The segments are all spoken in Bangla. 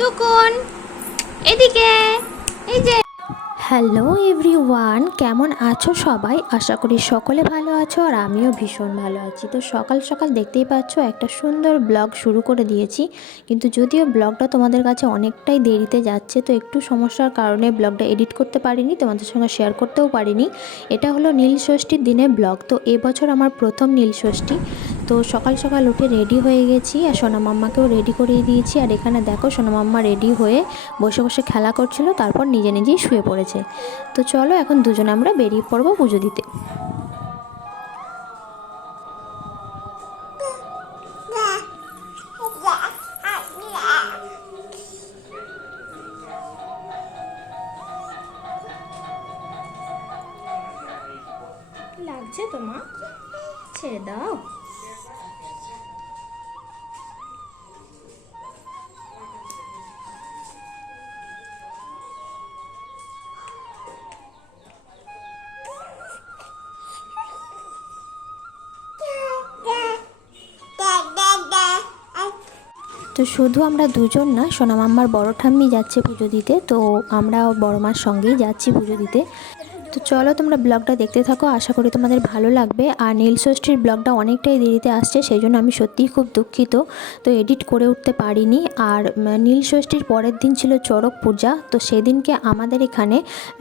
টুকুন এদিকে, এই যে। হ্যালো এভরিওয়ান, কেমন আছো সবাই? আশা করি সকলে ভালো আছো আর আমিও ভীষণ ভালো আছি। তো সকাল সকাল দেখতেই পাচ্ছ একটা সুন্দর ব্লগ শুরু করে দিয়েছি, কিন্তু যদিও ব্লগটা তোমাদের কাছে অনেকটাই দেরিতে যাচ্ছে, তো একটু সমস্যার কারণে ব্লগটা এডিট করতে পারিনি, তোমাদের সঙ্গে শেয়ার করতেও পারিনি। এটা হলো নীল ষষ্ঠীর দিনের ব্লগ। তো এবছর আমার প্রথম নীল ষষ্ঠী। তো সকাল সকাল উঠে রেডি হয়ে গেছি আর সোনা মাম্মাকেও রেডি করিয়ে দিয়েছি। আর এখানে দেখো সোনা মাম্মা রেডি হয়ে বসে বসে খেলা করছিল, তারপর নিজে নিজেই শুয়ে পড়েছে। তো চলো এখন দুজনে আমরা বেরিয়ে পড়বো পুজো দিতে। লাগছে তোমার? ছেড়ে দাও। তো শুধু আমরা দুজন না, সোনা মাম্মার বড় ঠাম্মি যাচ্ছে পুজো দিতে, তো আমরা বড় মার সঙ্গেই যাচ্ছি পুজো দিতে। তো চলো তোমরা ব্লগটা দেখতে থাকো, আশা করি তোমাদের ভালো লাগবে। আর নীল ষষ্ঠীর ব্লগটা অনেকটাই দেরিতে আসছে, সেই জন্য আমি সত্যিই খুব দুঃখিত, তো এডিট করে উঠতে পারিনি। আর নীল ষষ্ঠীর পরের দিন ছিল চড়ক পূজা, তো সেদিনকে আমাদের এখানে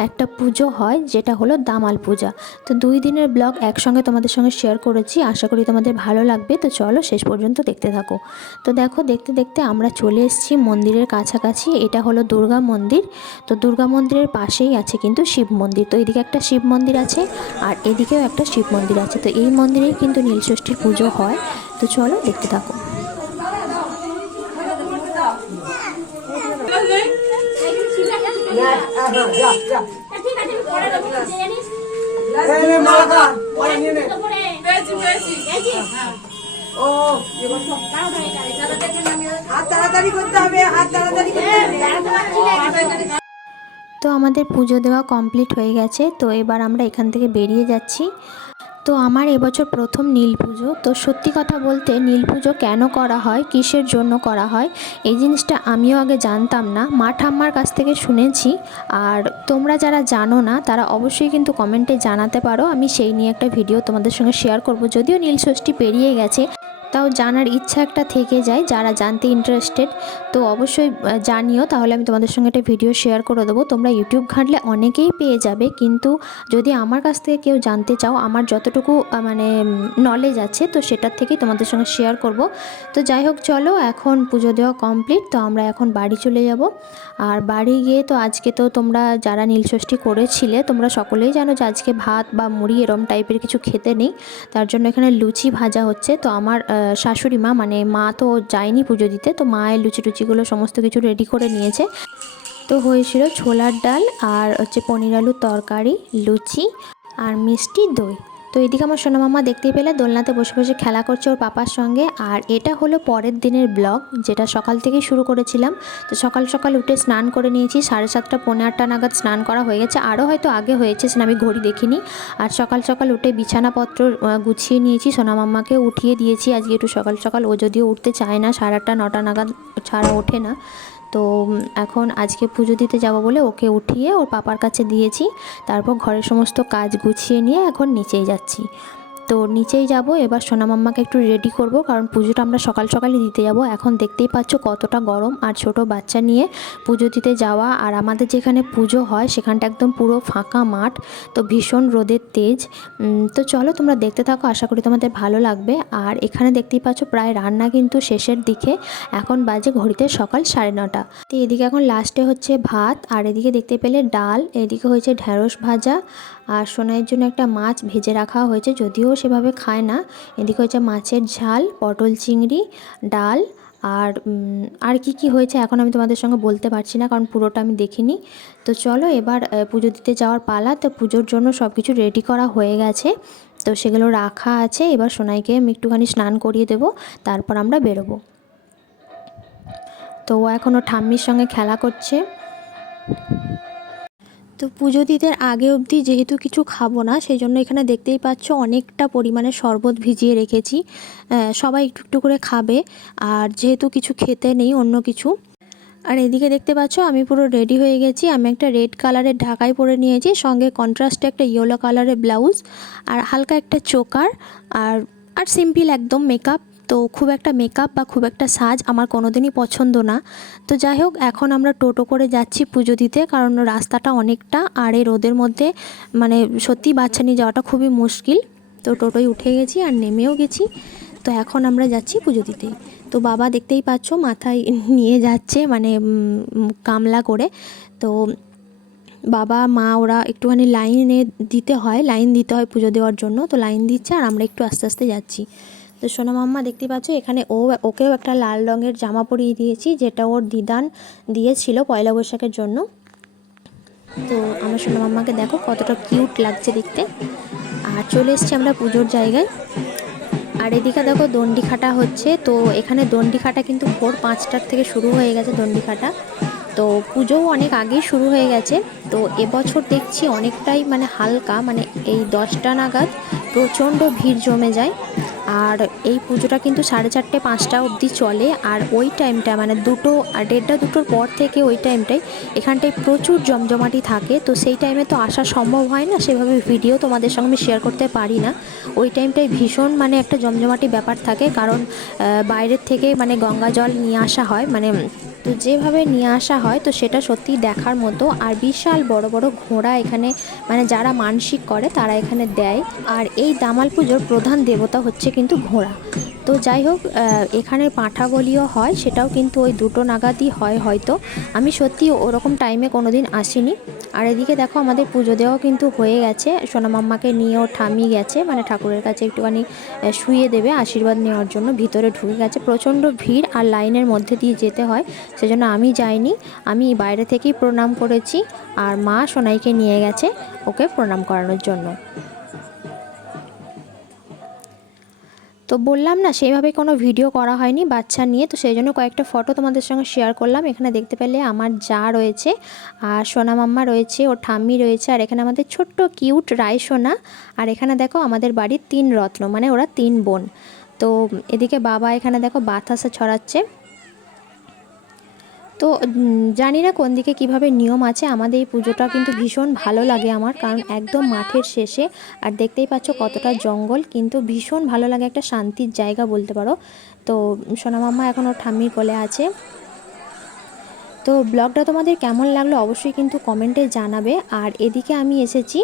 একটা পুজো হয় যেটা হলো দামাল পূজা। তো 2 দিনের ব্লগ একসঙ্গে তোমাদের সঙ্গে শেয়ার করেছি, আশা করি তোমাদের ভালো লাগবে। তো চলো শেষ পর্যন্ত দেখতে থাকো। তো দেখো দেখতে দেখতে আমরা চলে এসেছি মন্দিরের কাছাকাছি। এটা হলো দুর্গা মন্দির। তো দুর্গা মন্দিরের পাশেই আছে কিন্তু শিব মন্দির। তো এদিকে একটা শিব মন্দির আছে আর এদিকেও একটা শিব মন্দির আছে। তো এই মন্দিরেই কিন্তু নীলষষ্ঠীর পুজো হয়। তো চলো দেখতে থাকো। তো আমাদের পুজো দেওয়া কমপ্লিট হয়ে গেছে, তো এবার আমরা এখান থেকে বেরিয়ে যাচ্ছি। তো আমার এবছর প্রথম নীল পুজো। তো সত্যি কথা বলতে নীল পুজো কেন করা হয়, কিসের জন্য করা হয়, এই জিনিসটা আমিও আগে জানতাম না, মা ঠাম্মার কাছ থেকে শুনেছি। আর তোমরা যারা জানো না তারা অবশ্যই কিন্তু কমেন্টে জানাতে পারো, আমি সেই নিয়ে একটা ভিডিও তোমাদের সঙ্গে শেয়ার করব। যদিও নীল ষষ্ঠী পেরিয়ে গেছে, তাও জানার ইচ্ছা একটা থেকে যায়, যারা জানতে ইন্টারেস্টেড তো অবশ্যই জানিও, তাহলে আমি তোমাদের সঙ্গে একটা ভিডিও শেয়ার করে দেবো। তোমরা ইউটিউব ঘাঁটলে অনেকেই পেয়ে যাবে, কিন্তু যদি আমার কাছ থেকে কেউ জানতে চাও, আমার যতটুকু মানে নলেজ আছে, তো সেটার থেকেই তোমাদের সঙ্গে শেয়ার করব। তো যাই হোক, চলো এখন পুজো দেওয়া কমপ্লিট, তো আমরা এখন বাড়ি চলে যাব। আর বাড়ি গিয়ে তো আজকে তো তোমরা যারা নীলষষ্ঠী করেছিলে তোমরা সকলেই জানো যে আজকে ভাত বা মুড়ি এরম টাইপের কিছু খেতে নেই, তার জন্য এখানে লুচি ভাজা হচ্ছে। তো আমার শাশুড়ি মা মানে মা তো যায়নি পুজো দিতে, তো মায়ের লুচি টুচিগুলো সমস্ত কিছু রেডি করে নিয়েছে। তো হয়েছিল ছোলার ডাল আর হচ্ছে পনির আলুর তরকারি, লুচি আর মিষ্টি দই। তো এদিকে আমার সোনা মামা দেখতেই পেলে দোলনাতে বসে বসে খেলা করছে ওর পাপার সঙ্গে। আর এটা হলো পরের দিনের ব্লগ, যেটা সকাল থেকেই শুরু করেছিলাম। তো সকাল সকাল উঠে স্নান করে নিয়েছি, 7:30 পৌনে 8টা নাগাদ স্নান করা হয়ে গেছে, আরও হয়তো আগে হয়েছে, সেটা আমি ঘড়ি দেখিনি। আর সকাল সকাল উঠে বিছানাপত্র গুছিয়ে নিয়েছি, সোনা মাম্মাকে উঠিয়ে দিয়েছি আজকে একটু সকাল সকাল, ও যদিও উঠতে চায় না, 8:30 9টা নাগাদ ছাড়া ওঠে না। তো এখন আজকে পুজো দিতে যাব বলে ওকে উঠিয়ে ওর পাপার কাছে দিয়েছি, তারপর ঘরের সমস্ত কাজ গুছিয়ে নিয়ে এখন নিচেই যাচ্ছি। তো নিচেই যাব, এবার সোনা মাম্মাকে একটু রেডি করব, কারণ পুজোটা আমরা সকাল সকালই দিতে যাব। এখন দেখতেই পাচ্ছ কতটা গরম, আর ছোট বাচ্চা নিয়ে পুজো দিতে যাওয়া, আর আমাদের যেখানে পুজো হয় সেখানটা একদম পুরো ফাঁকা মাঠ, তো ভীষণ রোদের তেজ। তো চলো তোমরা দেখতে থাকো, আশা করি তোমাদের ভালো লাগবে। আর এখানে দেখতেই পাচ্ছ প্রায় রান্না কিন্তু শেষের দিকে, এখন বাজে ঘড়িতে সকাল 9:30। তো এদিকে এখন লাস্টে হচ্ছে ভাত, আর এদিকে দেখতে পেলে ডাল, এদিকে হয়েছে ঢ্যাঁড়স ভাজা, আর সোনাইয়ের জন্য একটা মাছ ভেজে রাখা হয়েছে, যদিও সেভাবে খায় না। এদিকে হচ্ছে মাছের ঝাল, পটল চিংড়ি, ডাল, আর কি হয়েছে এখন আমি তোমাদের সঙ্গে বলতে পারছি না, কারণ পুরোটা আমি দেখিনি। তো চলো এবার পুজো দিতে যাওয়ার পালা। তো পুজোর জন্য সব কিছু রেডি করা হয়ে গেছে, তো সেগুলো রাখা আছে। এবার সোনাইকে আমি একটুখানি স্নান করিয়ে দেবো, তারপর আমরা বেরোবো। তো ও এখনও ঠাম্মির সঙ্গে খেলা করছে। তো পুজো দিতে আগে অবধি যেহেতু কিছু খাবো না, সেই জন্য এখানে দেখতেই পাচ্ছ অনেকটা পরিমাণে শরবত ভিজিয়ে রেখেছি, সবাই একটু একটু করে খাবে। আর যেহেতু কিছু খেতে নেই অন্য কিছু, আর এদিকে দেখতে পাচ্ছ আমি পুরো রেডি হয়ে গেছি। আমি একটা রেড কালারের ঢাকাই পরে নিয়েছি, সঙ্গে কন্ট্রাস্টে একটা ইয়েলো কালারের ব্লাউজ আর হালকা একটা চোকার আর আর সিম্পল একদম মেকআপ। তো খুব একটা মেকআপ বা খুব একটা সাজ আমার কোনোদিনই পছন্দ না। তো যাই হোক, এখন আমরা টোটো করে যাচ্ছি পুজো দিতে, কারণ রাস্তাটা অনেকটা আর এই রোদের মধ্যে মানে সত্যি বাচ্চা নিয়ে যাওয়াটা খুবই মুশকিল। তো টোটোয় উঠে গেছি আর নেমেও গেছি। তো এখন আমরা যাচ্ছি পুজো দিতে। তো বাবা দেখতেই পাচ্ছ মাথায় নিয়ে যাচ্ছে মানে গামলা করে। তো বাবা মা ওরা একটুখানি লাইন দিতে হয় পুজো দেওয়ার জন্য। তো লাইন দিচ্ছে আর আমরা একটু আস্তে আস্তে যাচ্ছি। তো সোনা মাম্মা দেখতে পাচ্ছ এখানে ওকেও একটা লাল রঙের জামা পরিয়ে দিয়েছি, যেটা ওর দিদান দিয়েছিল পয়লা বৈশাখের জন্য। তো আমার সোনা মাম্মাকে দেখো কতটা কিউট লাগছে দেখতে। আর চলে এসেছি আমরা পুজোর জায়গায়। আর এদিকে দেখো দণ্ডি খাটা হচ্ছে। তো এখানে দণ্ডি খাটা কিন্তু ভোর 5টার থেকে শুরু হয়ে গেছে দণ্ডি খাটা। তো পুজোও অনেক আগেই শুরু হয়ে গেছে। তো এবছর দেখছি অনেকটাই মানে হালকা, মানে এই 10টা নাগাদ প্রচণ্ড ভিড় জমে যায়। আর এই পুজোটা কিন্তু 4:30 5টা অবধি চলে। আর ওই টাইমটা মানে 2টো আর 1:30 2টোর পর থেকে ওই টাইমটায় এখানটায় প্রচুর জমজমাটি থাকে। তো সেই টাইমে তো আসা সম্ভব হয় না, সেভাবে ভিডিও তোমাদের সঙ্গে আমি শেয়ার করতে পারি না। ওই টাইমটায় ভীষণ মানে একটা জমজমাটি ব্যাপার থাকে, কারণ বাইরের থেকে মানে গঙ্গা জল নিয়ে আসা হয়, মানে তো যেভাবে নিয়ে আসা হয় তো সেটা সত্যি দেখার মতো। আর বিশাল বড় বড় ঘোড়া এখানে মানে যারা মানসিক করে তারা এখানে দেয়। আর এই দামাল পুজোর প্রধান দেবতা হচ্ছে কিন্তু ঘোড়া। তো যাই হোক, এখানে পাঁঠা বলিও হয়, সেটাও কিন্তু ওই 2টো নাগাদই হয় হয়তো। আমি সত্যি ওরকম টাইমে কোনো দিন আসিনি। আর এদিকে দেখো আমাদের পুজো দেওয়াও কিন্তু হয়ে গেছে। সোনা মাম্মাকে নিয়েও ঠামি গেছে, মানে ঠাকুরের কাছে একটুখানি শুইয়ে দেবে আশীর্বাদ নেওয়ার জন্য, ভিতরে ঢুকে গেছে। প্রচণ্ড ভিড় আর লাইনের মধ্যে দিয়ে যেতে হয়, সেজন্য আমি যাইনি, আমি বাইরে থেকেই প্রণাম করেছি। আর মা সোনাইকে নিয়ে গেছে ওকে প্রণাম করানোর জন্য। তো বললাম না সেইভাবে কোনো ভিডিও করা হয়নি বাচ্চা নিয়ে, তো সেই জন্য কয়েকটা ফটো তোমাদের সঙ্গে শেয়ার করলাম। এখানে দেখতে পেলে আমার যা রয়েছে আর সোনা মাম্মা রয়েছে, ওর ঠাম্মি রয়েছে, আর এখানে আমাদের ছোট্ট কিউট রায় সোনা। আর এখানে দেখো আমাদের বাড়ির 3 রত্ন, মানে ওরা 3 বোন। তো এদিকে বাবা এখানে দেখো বাতাসা ছড়াচ্ছে। তো জানি না কোন দিকে কীভাবে নিয়ম আছে। আমাদের এই পুজোটা কিন্তু ভীষণ ভালো লাগে আমার, কারণ একদম মাঠের শেষে। আর দেখতেই পাচ্ছ কতটা জঙ্গল, কিন্তু ভীষণ ভালো লাগে, একটা শান্তির জায়গা বলতে পারো। তো সোনা মাম্মা এখন ওর ঠাম্মির কোলে আছে। তো ব্লগটা তোমাদের কেমন লাগলো অবশ্যই কিন্তু কমেন্টে জানাবে। আর এদিকে আমি এসেছি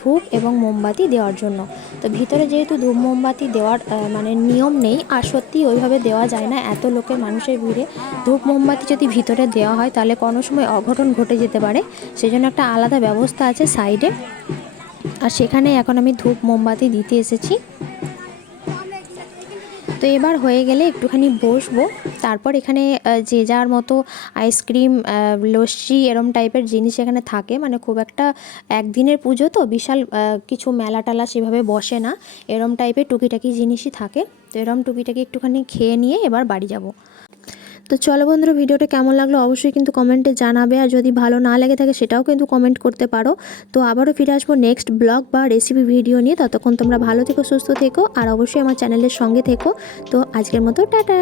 ধূপ এবং মোমবাতি দেওয়ার জন্য। তো ভিতরে যেহেতু ধূপ মোমবাতি দেওয়ার মানে নিয়ম নেই, আর সত্যি ওইভাবে দেওয়া যায় না এত লোকের মানুষের ভিড়ে। ধূপ মোমবাতি যদি ভিতরে দেওয়া হয় তাহলে কোনো সময় অঘটন ঘটে যেতে পারে, সেজন্য একটা আলাদা ব্যবস্থা আছে সাইডে। আর সেখানে এখন আমি ধূপ মোমবাতি দিতে এসেছি। তো এবার হয়ে গেলে একটুখানি বসবো, তারপর এখানে যে যার মতো আইসক্রিম লস্যি এরম টাইপের জিনিস এখানে থাকে। মানে খুব একটা একদিনের পুজো তো বিশাল কিছু মেলা টালা সেভাবে বসে না, এরম টাইপের টুকিটাকি জিনিসই থাকে। তো এরম টুকিটাকি একটুখানি খেয়ে নিয়ে এবার বাড়ি যাব। তো চলো বন্ধুরা, ভিডিওটা কেমন লাগলো অবশ্যই কিন্তু কমেন্টে জানাবে। আর যদি ভালো না লেগে থাকে সেটাও কিন্তু কমেন্ট করতে পারো। তো আবারও ফিরে আসবো নেক্সট ব্লগ বা রেসিপি ভিডিও নিয়ে। ততক্ষণ তোমরা ভালো থেকো, সুস্থ থেকো, আর অবশ্যই আমার চ্যানেলের সঙ্গে থেকো। তো আজকের মতো টাটা।